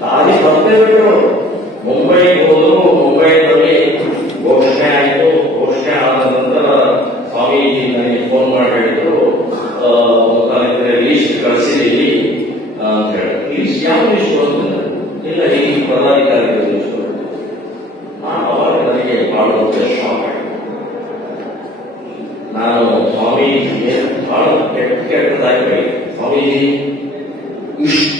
ದಾರಿ ಸಂಸ್ಥೆಗಳು ಬಿಟ್ಟರು ಮುಂಬೈ ಹೋದ್ರು ಮುಂಬೈನಲ್ಲಿ ಘೋಷಣೆ ಆಯಿತು. ಘೋಷಣೆ ಆದ ನಂತರ ಸ್ವಾಮೀಜಿ ನನಗೆ ಫೋನ್ ಮಾಡಿ ಹೇಳಿದ್ರು ಆ, ನನಗೆ ಲೀಸ್ಟ್ ಕಳಿಸಿದ್ದೀವಿ ಅಂತ ಹೇಳಿ ಲೀಸ್ಟ್ ಯಾವ ಲೀಸ್ಟ್ ಬಂತು ಇಲ್ಲ ಈ ಪದಾಧಿಕಾರಿಗಳ ಲೀಸ್ಟ್ ನಾನು ಅವಾಗ ನನಗೆ ಬಹಳ ಶಾಕ್ ಆಯಿತು. ನಾನು ಸ್ವಾಮೀಜಿಗೆ ಬಹಳ ಕೆಟ್ಟ ಕೆಟ್ಟದಾಗಿ ಬೈದೆ. ಸ್ವಾಮೀಜಿ ಇಷ್ಟು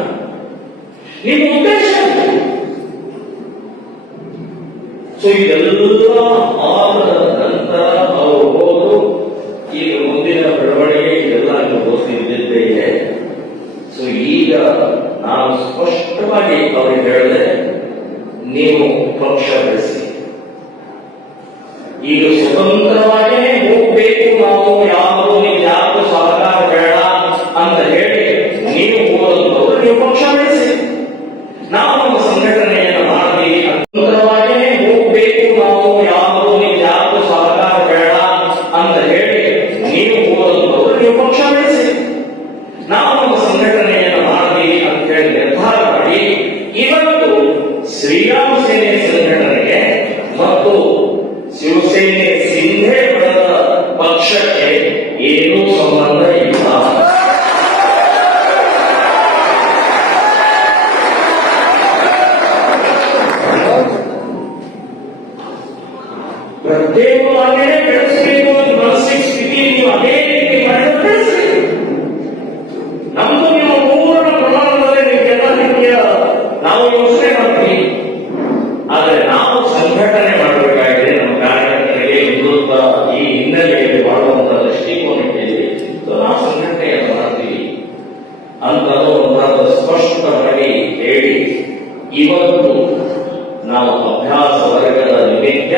ಸೊ ಇದೆಲ್ಲ ಆದ ನಂತರ ಅವರು ಹೋದು. ಈಗ ಬೆಳವಣಿಗೆ ಇದೆ ಸೊ ಈಗ ನಾನು ಸ್ಪಷ್ಟವಾಗಿ ಅವ್ರಿಗೆ ಹೇಳಿದೆ, ನೀವು ಪಕ್ಷ ಈಗ ಸ್ವತಂತ್ರವಾಗಿಯೇ ಹೋಗ್ಬೇಕು ನಾವು ಯಾರು ನೀವು ಪಕ್ಷ ಬೆಳೆಸಿ ನಾವು ನಮ್ಮ ಸಂಘಟನೆಯನ್ನು ಮಾಡಿ ಅಂತ ಹೇಳಿ ನಿರ್ಧಾರ ಮಾಡಿ ಇವತ್ತು ಶ್ರೀರಾಮ ಸೇನೆ ಹಿನ್ನೆಲೆಯಲ್ಲಿ ಮಾಡುವಂತಹ ದೃಷ್ಟಿಕೋನ ಇಟ್ಟಿದ್ದೀವಿ ನಾವು ಸಂಘಟನೆಯನ್ನು ಮಾಡ್ತೀವಿ ಅಂತ ಒಂದು ಸ್ಪಷ್ಟವಾಗಿ ಹೇಳಿ, ಇವತ್ತು ನಾವು ಅಭ್ಯಾಸ ವರ್ಗದ ನಿಮಿತ್ಯ